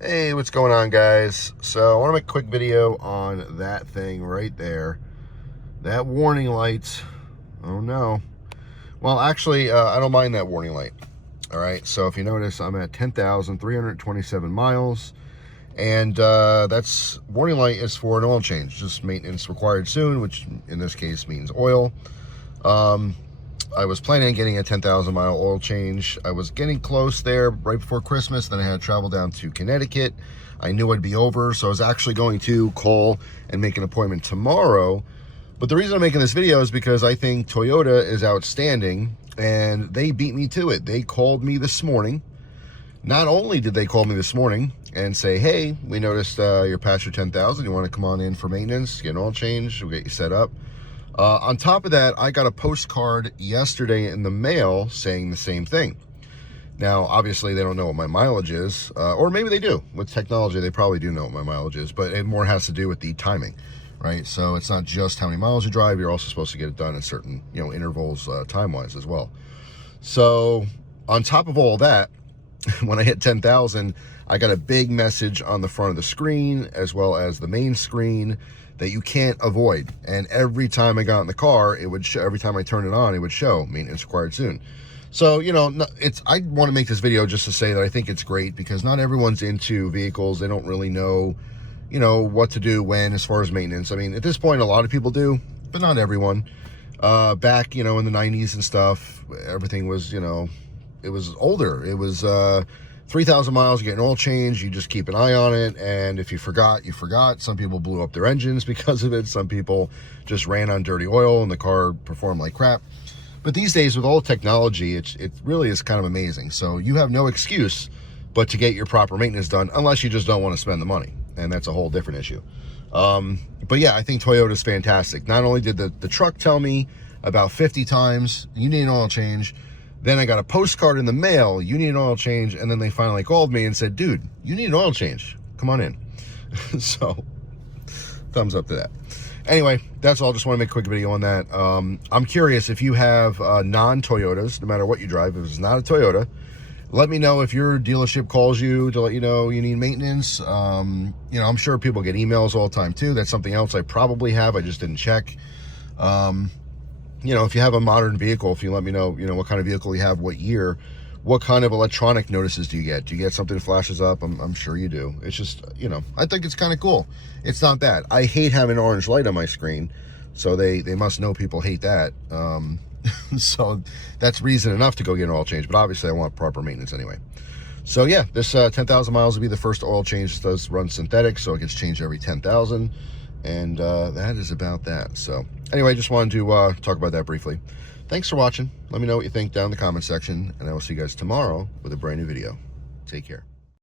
Hey, what's going on, guys? So I want to make a quick video on that thing right there. That warning light. Oh no. Well, actually, I don't mind that warning light. All right, so if you notice, I'm at 10,327 miles, and that's warning light is for an oil change, just maintenance required soon, which in this case means oil. I was planning on getting a 10,000 mile oil change. I was getting close there right before Christmas. Then I had to travel down to Connecticut. I knew I'd be over, so I was actually going to call and make an appointment tomorrow. But the reason I'm making this video is because I think Toyota is outstanding, and they beat me to it. They called me this morning. Not only did they call me this morning and say, hey, we noticed you're past your 10,000. You want to come on in for maintenance, get an oil change, we'll get you set up. On top of that, I got a postcard yesterday in the mail saying the same thing. Now, obviously, they don't know what my mileage is, or maybe they do. With technology, they probably do know what my mileage is, but it more has to do with the timing, right? So it's not just how many miles you drive. You're also supposed to get it done in certain, intervals time-wise as well. So on top of all that, when I hit 10,000, I got a big message on the front of the screen as well as the main screen that you can't avoid. And every time I got in the car, it would show, every time I turned it on, it would show maintenance required soon. So, I want to make this video just to say that I think it's great because not everyone's into vehicles. They don't really know, what to do when as far as maintenance. I mean, at this point, a lot of people do, but not everyone. Back, in the 90s and stuff, everything was, it was older. It was 3,000 miles, you get an oil change, you just keep an eye on it, and if you forgot, you forgot. Some people blew up their engines because of it. Some people just ran on dirty oil and the car performed like crap. But these days, with all technology, it really is kind of amazing. So you have no excuse but to get your proper maintenance done, unless you just don't want to spend the money, and that's a whole different issue. But yeah, I think Toyota's fantastic. Not only did the truck tell me about 50 times, you need an oil change, then I got a postcard in the mail, you need an oil change, and then they finally called me and said, dude, you need an oil change. Come on in. So, thumbs up to that. Anyway, that's all. Just want to make a quick video on that. I'm curious if you have non-Toyotas, no matter what you drive, if it's not a Toyota, let me know if your dealership calls you to let you know you need maintenance. I'm sure people get emails all the time too. That's something else I probably have. I just didn't check. If you have a modern vehicle, if you let me know, what kind of vehicle you have, what year, what kind of electronic notices do you get? Do you get something that flashes up? I'm sure you do. It's just, I think it's kind of cool. It's not bad. I hate having an orange light on my screen, so they must know people hate that. So that's reason enough to go get an oil change, but obviously I want proper maintenance anyway. So yeah, this 10,000 miles will be the first oil change that does run synthetic, so it gets changed every 10,000. And that is about that. So anyway, just wanted to talk about that briefly. Thanks for watching. Let me know what you think down in the comment section, and I will see you guys tomorrow with a brand new video. Take care.